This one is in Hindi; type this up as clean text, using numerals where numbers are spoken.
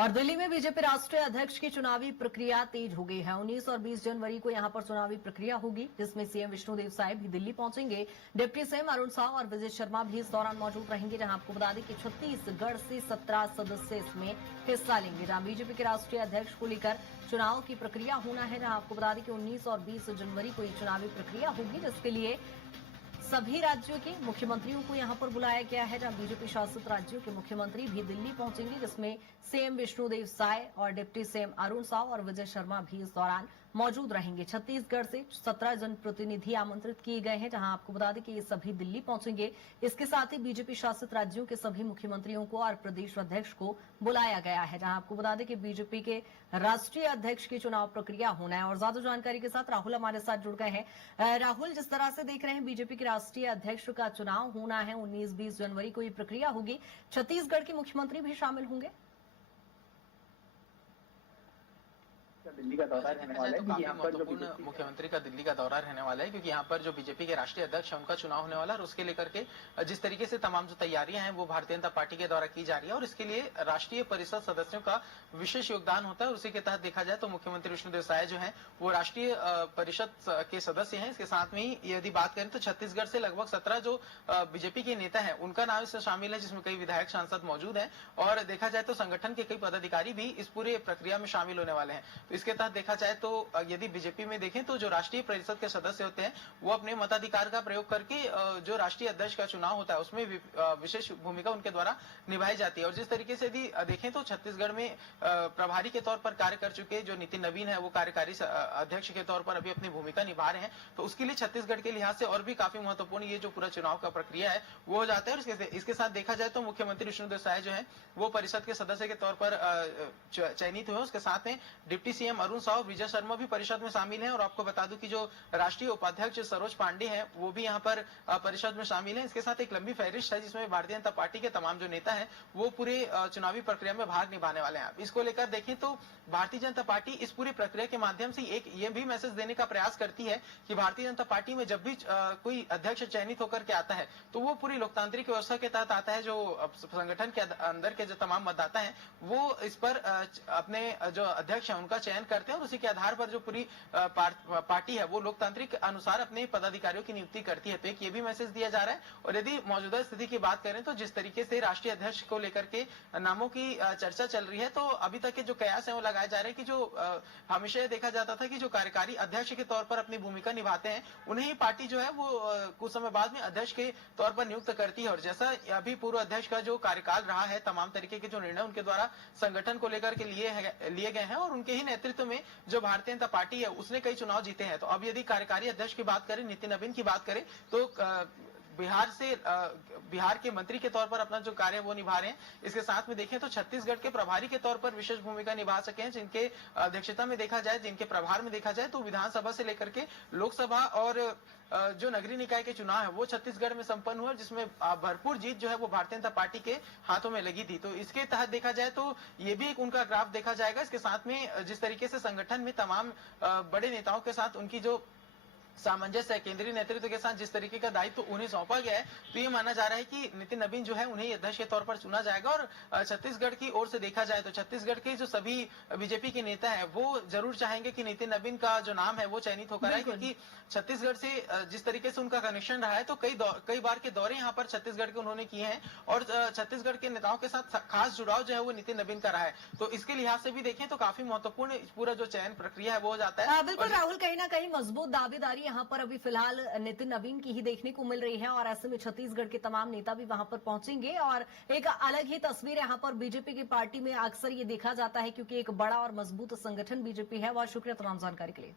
और दिल्ली में बीजेपी राष्ट्रीय अध्यक्ष की चुनावी प्रक्रिया तेज हो गई है। 19 और 20 जनवरी को यहां पर चुनावी प्रक्रिया होगी, जिसमें सीएम विष्णुदेव साय भी दिल्ली पहुंचेंगे। डिप्टी सीएम अरुण साव और विजय शर्मा भी इस दौरान मौजूद रहेंगे। जहां आपको बता दें कि छत्तीसगढ़ से 17 सदस्य इसमें हिस्सा लेंगे, जहां बीजेपी के राष्ट्रीय अध्यक्ष को लेकर चुनाव की प्रक्रिया होना है। जहां आपको बता दें कि 19 और 20 जनवरी को ये चुनावी प्रक्रिया होगी, जिसके लिए सभी राज्यों के मुख्यमंत्रियों को यहां पर बुलाया गया है। जहां बीजेपी शासित राज्यों के मुख्यमंत्री भी दिल्ली पहुंचेंगे, जिसमें सीएम विष्णुदेव साय और डिप्टी सीएम अरुण साव और विजय शर्मा भी इस दौरान मौजूद रहेंगे। छत्तीसगढ़ से 17 जनप्रतिनिधि आमंत्रित किए गए हैं, जहां आपको बता दें कि ये सभी दिल्ली पहुंचेंगे। इसके साथ ही बीजेपी शासित राज्यों के सभी मुख्यमंत्रियों को और प्रदेश अध्यक्ष को बुलाया गया है। जहां आपको बता दें कि बीजेपी के राष्ट्रीय अध्यक्ष की चुनाव प्रक्रिया होना है। और ज्यादा जानकारी के साथ राहुल हमारे साथ जुड़ गए हैं। राहुल, जिस तरह से देख रहे हैं बीजेपी के राष्ट्रीय अध्यक्ष का चुनाव होना है, 19-20 जनवरी को ये प्रक्रिया होगी, छत्तीसगढ़ के मुख्यमंत्री भी शामिल होंगे। दिल्ली का दौरा रहने वाला है, काफी महत्वपूर्ण मुख्यमंत्री का दिल्ली का दौरा रहने वाला है, क्योंकि यहाँ पर जो बीजेपी के राष्ट्रीय अध्यक्ष है उनका चुनाव होने वाला है। और उसके लेकर के जिस तरीके से तमाम जो तैयारियां हैं वो भारतीय जनता पार्टी के द्वारा की जा रही है, और इसके लिए राष्ट्रीय परिषद सदस्यों का विशेष योगदान होता है। उसी के तहत देखा जाए तो मुख्यमंत्री विष्णुदेव साय जो है वो राष्ट्रीय परिषद के सदस्य हैं। इसके साथ में ही यदि बात करें तो छत्तीसगढ़ से लगभग 17 जो बीजेपी के नेता है उनका नाम इसमें शामिल है, जिसमें कई विधायक सांसद मौजूद है। और देखा जाए तो संगठन के कई पदाधिकारी भी इस पूरे प्रक्रिया में शामिल होने वाले हैं। तो इसके तहत देखा जाए तो यदि बीजेपी में देखें तो जो राष्ट्रीय परिषद के सदस्य होते हैं वो अपने मताधिकार का प्रयोग करके जो राष्ट्रीय अध्यक्ष का चुनाव होता है उसमें विशेष भूमिका उनके द्वारा निभाई जाती है। और जिस तरीके से यदि देखें तो छत्तीसगढ़ में प्रभारी के तौर पर कार्य कर चुके जो नितिन नवीन है वो कार्यकारी अध्यक्ष के तौर पर अभी अपनी भूमिका निभा रहे हैं। तो उसके लिए छत्तीसगढ़ के लिहाज से और भी काफी महत्वपूर्ण ये जो पूरा चुनाव का प्रक्रिया है वो हो जाता है। और इसके साथ देखा जाए तो मुख्यमंत्री विष्णुदेव साय जो है वो परिषद के सदस्य के तौर पर चयनित हुए। उसके साथ में डिप्टी सीएम अरुण साव, विजय शर्मा भी परिषद में शामिल हैं। और आपको बता दूं कि जो राष्ट्रीय उपाध्यक्ष सरोज पांडे हैं वो भी यहाँ पर परिषद में शामिल हैं। इसके साथ एक लंबी फहरिस्त है जिसमें भारतीय जनता पार्टी के तमाम जो नेता हैं वो पूरे चुनावी प्रक्रिया में भाग निभाने वाले हैं। इसको लेकर देखें तो भारतीय जनता पार्टी इस पूरी प्रक्रिया के माध्यम से एक ये भी मैसेज देने का प्रयास करती है कि भारतीय जनता पार्टी में जब भी कोई अध्यक्ष चयनित होकर के आता है तो वो पूरी लोकतांत्रिक व्यवस्था के तहत आता है। जो संगठन के अंदर के जो तमाम मतदाता हैं वो इस पर अपने जो अध्यक्ष है उनका चयन करते हैं, और उसी के आधार पर जो पूरी पार्टी है वो लोकतांत्रिक अनुसार अपने पदाधिकारियों की नियुक्ति करती है। तो एक ये भी मैसेज दिया जा रहा है। और यदि मौजूदा स्थिति की बात करें तो जिस तरीके से राष्ट्रीय अध्यक्ष को लेकर के नामों की चर्चा चल रही है, तो अभी तक के जो कयास है वो लगाए जा रहे हैं कि जो हमेशा देखा जाता था कि जो कार्यकारी अध्यक्ष के तौर पर अपनी भूमिका निभाते हैं उन्हें ही पार्टी जो है वो कुछ समय बाद में अध्यक्ष के तौर पर नियुक्त करती है। और जैसा अभी पूर्व अध्यक्ष का जो कार्यकाल रहा है, तमाम तरीके के जो निर्णय उनके द्वारा संगठन को लेकर के लिए गए हैं और उनके ही नेतृत्व में जो भारतीय जनता पार्टी है उसने कई चुनाव जीते हैं। तो अब यदि कार्यकारी अध्यक्ष की बात करें, नितिन नवीन की बात करें, तो बिहार के मंत्री के तौर पर अपना जो कार्य वो निभा रहे हैं। इसके साथ में देखें तो छत्तीसगढ़ के प्रभारी के तौर पर विशेष भूमिका निभा सके हैं, जिनके अध्यक्षता में देखा जाए, जिनके प्रभार में देखा जाए तो विधानसभा से लेकर के लोकसभा और जो नगरीय निकाय के चुनाव है वो छत्तीसगढ़ में संपन्न हुआ, जिसमें भरपूर जीत जो है वो भारतीय जनता पार्टी के हाथों में लगी थी। तो इसके तहत देखा जाए तो ये भी एक उनका ग्राफ देखा जाएगा। इसके साथ में जिस तरीके से संगठन में तमाम बड़े नेताओं के साथ उनकी जो सामंजस्य है, केंद्रीय नेतृत्व के साथ जिस तरीके का दायित्व उन्हें सौंपा गया है, तो ये माना जा रहा है कि नितिन नवीन जो है उन्हें अध्यक्ष के तौर पर चुना जाएगा। और छत्तीसगढ़ की ओर से देखा जाए तो छत्तीसगढ़ के जो सभी बीजेपी के नेता हैं वो जरूर चाहेंगे कि नितिन नवीन का जो नाम है वो चयनित होकर आए, क्योंकि छत्तीसगढ़ से जिस तरीके से उनका कनेक्शन रहा है तो कई बार के दौरे यहाँ पर छत्तीसगढ़ के उन्होंने किए हैं, और छत्तीसगढ़ के नेताओं के साथ खास जुड़ाव जो है वो नितिन नवीन का रहा है। तो इसके लिहाज से भी देखें तो काफी महत्वपूर्ण पूरा जो चयन प्रक्रिया है वो हो जाता है। बिल्कुल राहुल, कहीं ना कहीं मजबूत दावेदारी यहाँ पर अभी फिलहाल नितिन नवीन की ही देखने को मिल रही है, और ऐसे में छत्तीसगढ़ के तमाम नेता भी वहां पर पहुंचेंगे। और एक अलग ही तस्वीर यहाँ पर बीजेपी की पार्टी में अक्सर ये देखा जाता है, क्योंकि एक बड़ा और मजबूत संगठन बीजेपी है। बहुत शुक्रिया तमाम जानकारी के लिए।